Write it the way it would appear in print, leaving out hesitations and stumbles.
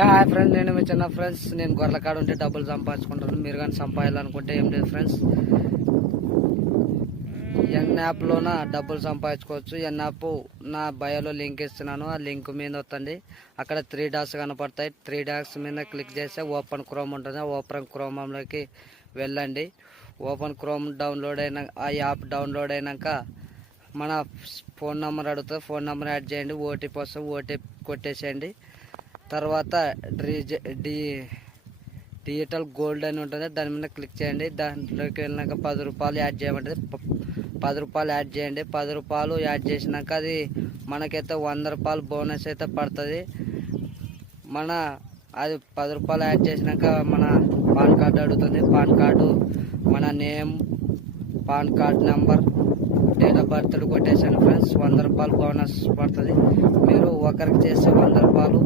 Hi friends, నేను మీ చిన్న friends. నేను గొర్రెల కాడ ఉంటే డబ్బులు సంపాదించుకుంటాను. మీరు కానీ సంపాదించాలనుకుంటే ఏం లేదు ఫ్రెండ్స్, ఎన్ యాప్లోన డబ్బులు సంపాదించుకోవచ్చు. ఎన్ యాప్ నా బయోలో లింక్ ఇస్తున్నాను. ఆ లింక్ మీద వస్తుంది. అక్కడ 3 డాట్స్ కనపడతాయి. 3 డాట్స్ మీద క్లిక్ చేస్తే ఓపెన్ క్రోమ్ ఉంటుంది. ఓపెన్ క్రోమ్లోకి వెళ్ళండి. ఓపెన్ క్రోమ్ డౌన్లోడ్ అయినా ఆ యాప్ డౌన్లోడ్ అయినాక మన ఫోన్ నెంబర్ అడుగుతుంది. ఫోన్ నెంబర్ యాడ్ చేయండి. ఓటీపీ వస్తుంది. ఓటీపీ కొట్టేసేయండి. తర్వాత డిజిటల్ గోల్డ్ అని ఉంటుంది. దాని మీద క్లిక్ చేయండి. దాంట్లోకి వెళ్ళినాక 10 రూపాయలు యాడ్ చేయమంటుంది. 10 రూపాయలు యాడ్ చేయండి. 10 రూపాయలు యాడ్ చేసినాక అది మనకైతే 100 రూపాయలు బోనస్ అయితే పడుతుంది. అది 10 రూపాయలు యాడ్ చేసినాక మన పాన్ కార్డు అడుగుతుంది. పాన్ కార్డు, మన name, PAN card number, date of birth కొట్టేసాను ఫ్రెండ్స్. 100 రూపాయలు బోనస్ పడుతుంది. మీరు ఒకరికి చేస్తే 100 రూపాయలు